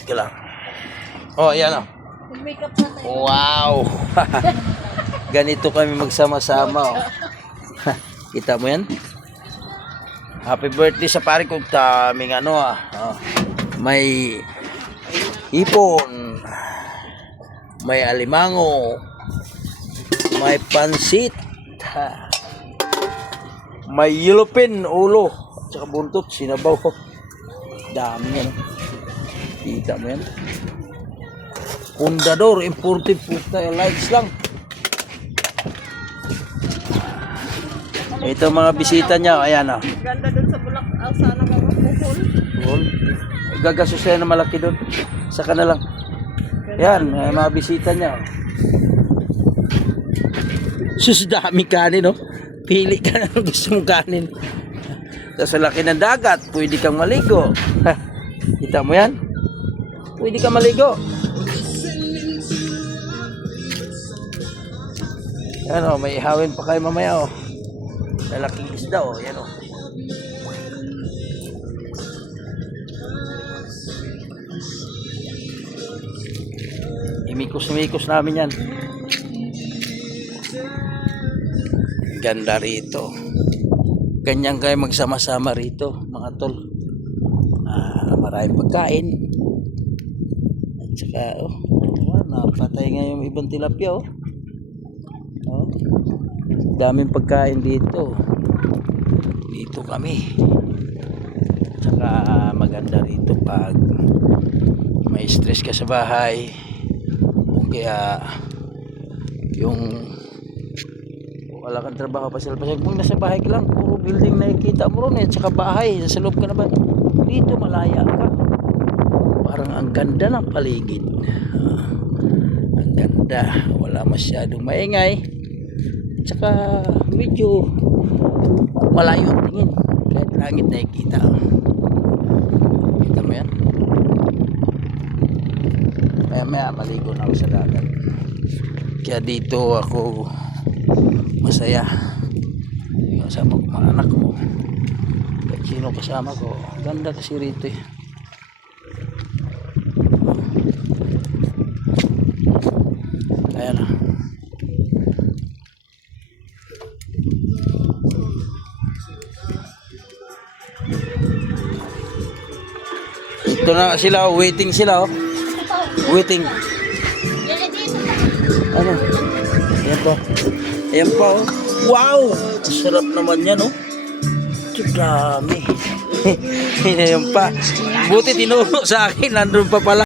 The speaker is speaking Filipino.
Sige lang. Oh, ayan o. Mag-makeup na tayo. Wow! Ganito kami magsama-sama. Oh. Kita mo yan? Happy birthday sa pare ko. Daming ano ah. Oh. May hipon. May alimango. May pansit. May yellowfin, ulo. At saka buntot, sinabaw. Dami yan. Kita mo yan? Pundador, imported puta. Lights lang. Ito mga bisita niya. Ayan ah. Ganda dun sa bulak. Sana ka mag-buhol. Gagasos na malaki doon. Saka na lang. Ayan, may mga bisita niya. Sus, dami kanin, no? Pili ka na ng gusto mong kanin. Sa laki ng dagat, pwede kang maligo. Ha, kita mo yan? Pwede kang maligo. Yan o, may ihawin pa kayo mamaya o. Lalaking isda o, yan o. Imikos-imikos namin yan. Ganda rito. Ganyan kayo magsama-sama rito, mga tol. Maraming pagkain. At saka, napatay nga yung ibang tilapia, oh. Daming pagkain dito. Dito kami. At saka, maganda rito pag may stress ka sa bahay. Kaya, yung wala kang trabaho pasal-pasal kung nasa bahay ka lang, puro building nakikita mo ron at saka bahay, sa loob ka naman dito, malaya ka, parang ang ganda ng paligid. Ang ganda, wala masyadong maingay at saka medyo malayo ang tingin, kahit langit nakikita. Kita mo yan? Maya maligo na ako sa dagat, kaya dito ako masaya. Yung kasama ko mga anak ko, kahit sino kasama ko, ganda kasi rito eh. Ayan na. Ito na sila, waiting sila oh. Waiting. Ano? Ayan po. Ayan pa oh. Wow! Sarap naman yan oh. Ito dami. Ayan pa. Buti tinuro sa akin. Nandun pa pala.